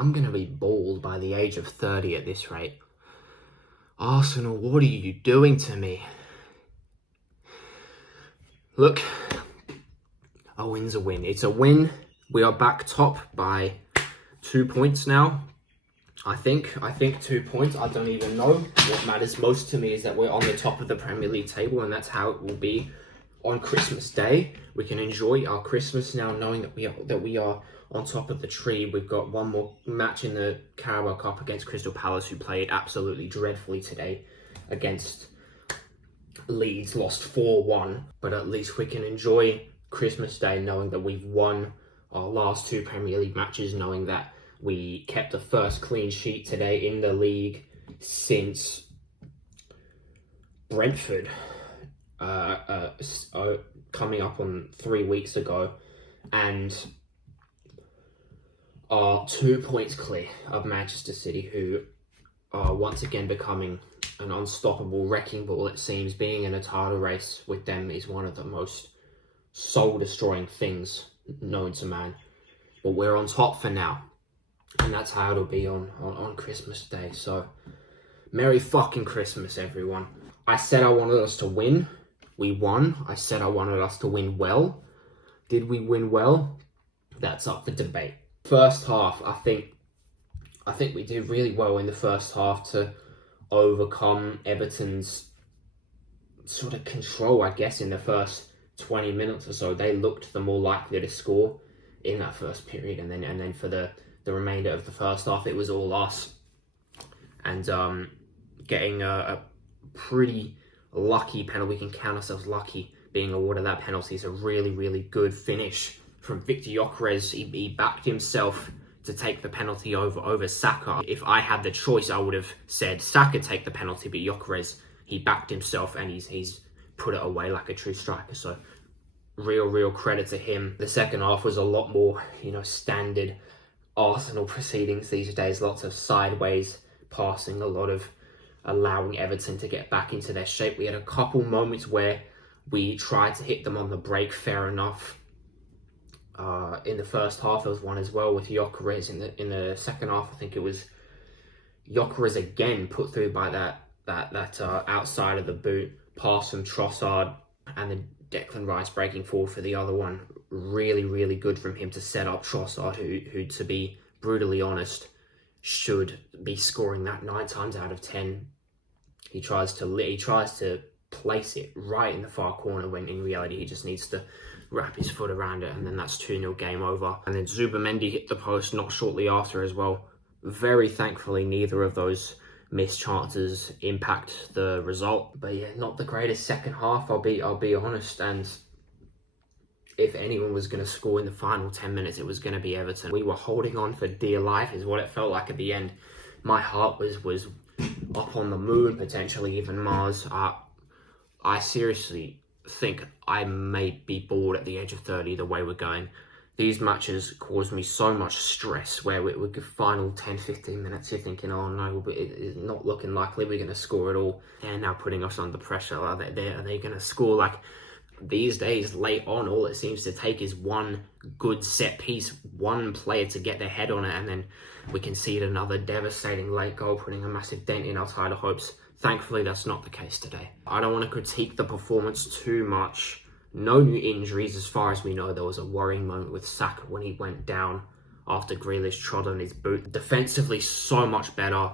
I'm going to be bald by the age of 30 at this rate. Arsenal, what are you doing to me? Look, a win's a win. It's a win. We are back top by 2 points now. I think 2 points. I don't even know. What matters most to me is that we're on the top of the Premier League table, and that's how it will be on Christmas Day. We can enjoy our Christmas now, knowing that we are on top of the tree. We've got one more match in the Carabao Cup against Crystal Palace, who played absolutely dreadfully today against Leeds, lost 4-1. But at least we can enjoy Christmas Day knowing that we've won our last 2 Premier League matches, knowing that we kept the first clean sheet today in the league since Brentford, coming up on 3 weeks ago, and are 2 points clear of Manchester City, who are once again becoming an unstoppable wrecking ball. It seems being in a title race with them is one of the most soul-destroying things known to man. But we're on top for now. And that's how it'll be on Christmas Day. So, Merry fucking Christmas, everyone. I said I wanted us to win. We won. I said I wanted us to win well. Did we win well? That's up for debate. First half, I think we did really well in the first half to overcome Everton's sort of control, I guess, in the first 20 minutes or so. They looked the more likely to score in that first period, and then for the remainder of the first half, it was all us. And getting a pretty lucky penalty, we can count ourselves lucky being awarded that penalty. Is a really, really good finish from Victor Gyökeres. He backed himself to take the penalty over Saka. If I had the choice, I would have said Saka take the penalty, but Gyökeres, he backed himself and he's put it away like a true striker. So real credit to him. The second half was a lot more, standard Arsenal proceedings these days. Lots of sideways passing, a lot of allowing Everton to get back into their shape. We had a couple moments where we tried to hit them on the break, fair enough. In the first half, there was one as well with Gyökeres. In the second half, I think it was Gyökeres again put through by that outside of the boot pass from Trossard, and then Declan Rice breaking forward for the other one. Really good from him to set up Trossard, who to be brutally honest, should be scoring that 9 times out of 10. He tries to place it right in the far corner when in reality he just needs to wrap his foot around it, and then that's 2-0 game over. And then Zubimendi hit the post not shortly after as well. Very thankfully, neither of those missed chances impact the result. But yeah, not the greatest second half, I'll be honest. And if anyone was going to score in the final 10 minutes, it was going to be Everton. We were holding on for dear life, is what it felt like at the end. My heart was up on the moon, potentially even Mars. I seriously think I may be bored at the age of 30 the way we're going. These matches cause me so much stress where we get final 10-15 minutes, you're thinking, oh no, it's not looking likely we're going to score at all. They're now putting us under pressure. Are they going to score? Like, these days, late on, all it seems to take is one good set piece, one player to get their head on it, and then we concede another devastating late goal, putting a massive dent in our title hopes. Thankfully, that's not the case today. I don't want to critique the performance too much. No new injuries as far as we know. There was a worrying moment with Saka when he went down after Grealish trod on his boot. Defensively, so much better.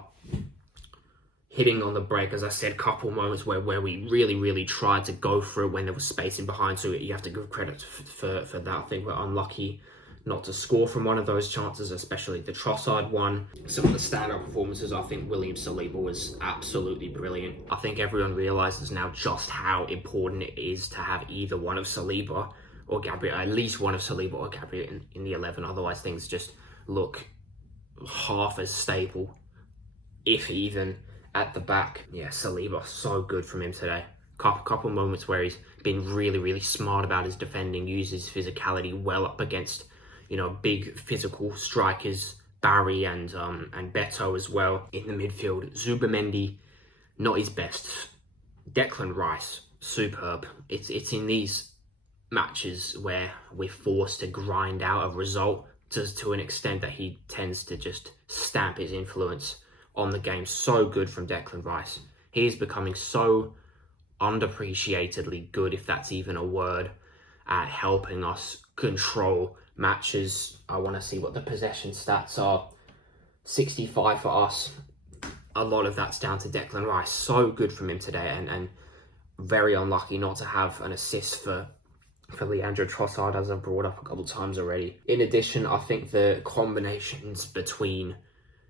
Hitting on the break, as I said, couple moments where we really tried to go through when there was space in behind. So you have to give credit for that. I think we're unlucky not to score from one of those chances, especially the Trossard one. Some of the standout performances, I think William Saliba was absolutely brilliant. I think everyone realises now just how important it is to have either one of Saliba or Gabriel, at least one of Saliba or Gabriel in the 11. Otherwise, things just look half as stable, if even, at the back. Yeah, Saliba, so good from him today. Couple moments where he's been really smart about his defending, uses physicality well up against big physical strikers, Barry and Beto as well in the midfield. Zubimendi, not his best. Declan Rice, superb. It's in these matches where we're forced to grind out a result to an extent that he tends to just stamp his influence on the game. So good from Declan Rice. He is becoming so underappreciatedly good, if that's even a word, at helping us control matches. I want to see what the possession stats are. 65 for us. A lot of that's down to Declan Rice. So good from him today, and very unlucky not to have an assist for Leandro Trossard, as I've brought up a couple of times already. In addition, I think the combinations between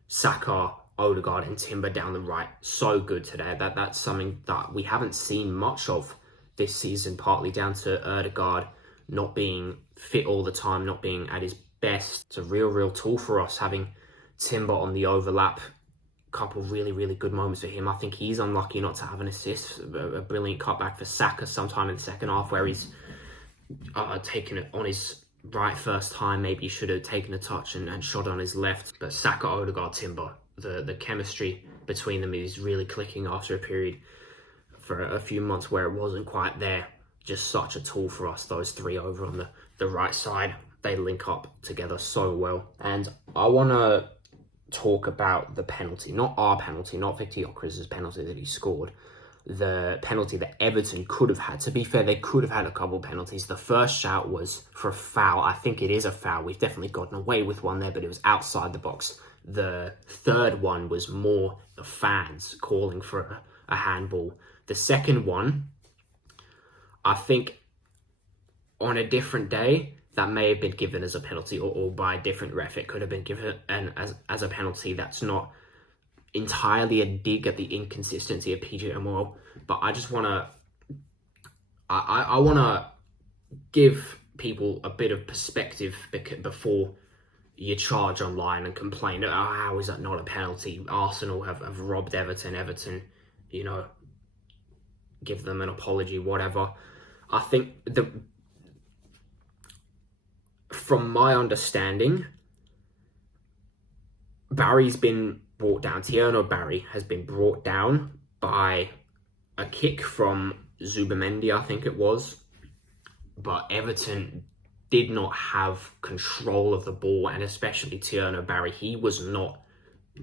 Saka, Odegaard and Timber down the right, so good today. That's something that we haven't seen much of this season, partly down to Odegaard not being fit all the time, not being at his best. It's a real tool for us, having Timber on the overlap. Couple really good moments for him. I think he's unlucky not to have an assist. A brilliant cutback for Saka sometime in the second half, where he's taken it on his right first time. Maybe he should have taken a touch and shot on his left. But Saka, Odegaard, Timber, the chemistry between them is really clicking after a period for a few months where it wasn't quite there. Just such a tool for us, those three over on the right side. They link up together so well. And I want to talk about the penalty, not our penalty, not Victor Gyökeres' penalty that he scored. The penalty that Everton could have had. To be fair, they could have had a couple of penalties. The first shout was for a foul. I think it is a foul. We've definitely gotten away with one there, but it was outside the box. The third one was more the fans calling for a handball. The second one, I think on a different day, that may have been given as a penalty, or by a different ref, it could have been given as a penalty. That's not entirely a dig at the inconsistency of PJ Amor, but I just want to I want to give people a bit of perspective before you charge online and complain, oh, how is that not a penalty? Arsenal have robbed Everton, give them an apology, whatever. I think from my understanding, Barry's been brought down. Tierno Barry has been brought down by a kick from Zubamendi, I think it was. But Everton did not have control of the ball, and especially Tierno Barry. He was not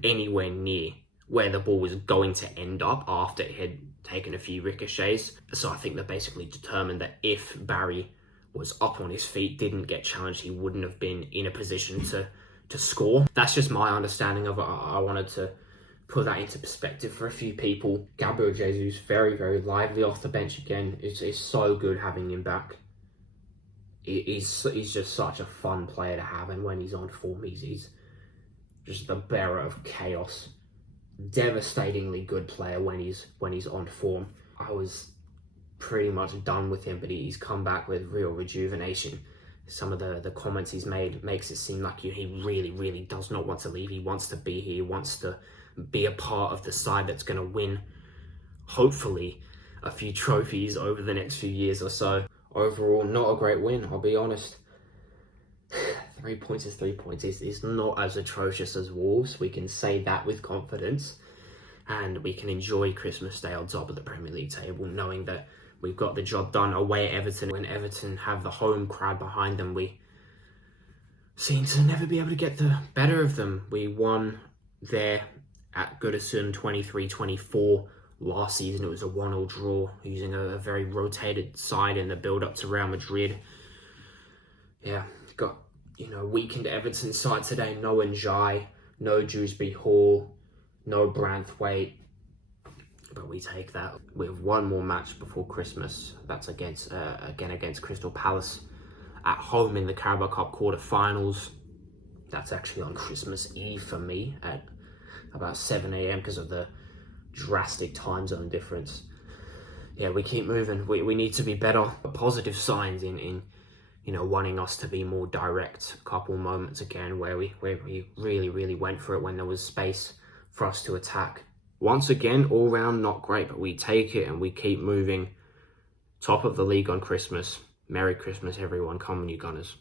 anywhere near where the ball was going to end up after it had taken a few ricochets. So I think they basically determined that if Barry was up on his feet, didn't get challenged, he wouldn't have been in a position to score. That's just my understanding of it. I wanted to put that into perspective for a few people. Gabriel Jesus, very lively off the bench again. It's so good having him back. He's just such a fun player to have, and when he's on form, he's just the bearer of chaos. Devastatingly good player when he's on form. I was pretty much done with him, but he's come back with real rejuvenation. Some of the comments he's made makes it seem like he really does not want to leave. He wants to be here. He wants to be a part of the side that's going to win, hopefully, a few trophies over the next few years or so. Overall, not a great win, I'll be honest. 3 points is 3 points. It's not as atrocious as Wolves. We can say that with confidence. And we can enjoy Christmas Day on top of the Premier League table, knowing that we've got the job done away at Everton. When Everton have the home crowd behind them, we seem to never be able to get the better of them. We won there at Goodison 23-24. Last season, it was a 1-1 draw, using a very rotated side in the build-up to Real Madrid. Yeah, got, weakened Everton side today. No Njai, no Dewsbury Hall, no Branthwaite. But we take that. We have one more match before Christmas. That's against Crystal Palace at home in the Carabao Cup quarter-finals. That's actually on Christmas Eve for me at about 7 a.m. because of the drastic time zone difference. Yeah, we keep moving. We need to be better. Positive signs in wanting us to be more direct. A couple moments again where we really went for it when there was space for us to attack. Once again, all round not great, but we take it and we keep moving. Top of the league on Christmas. Merry Christmas, everyone. Come on, you Gunners.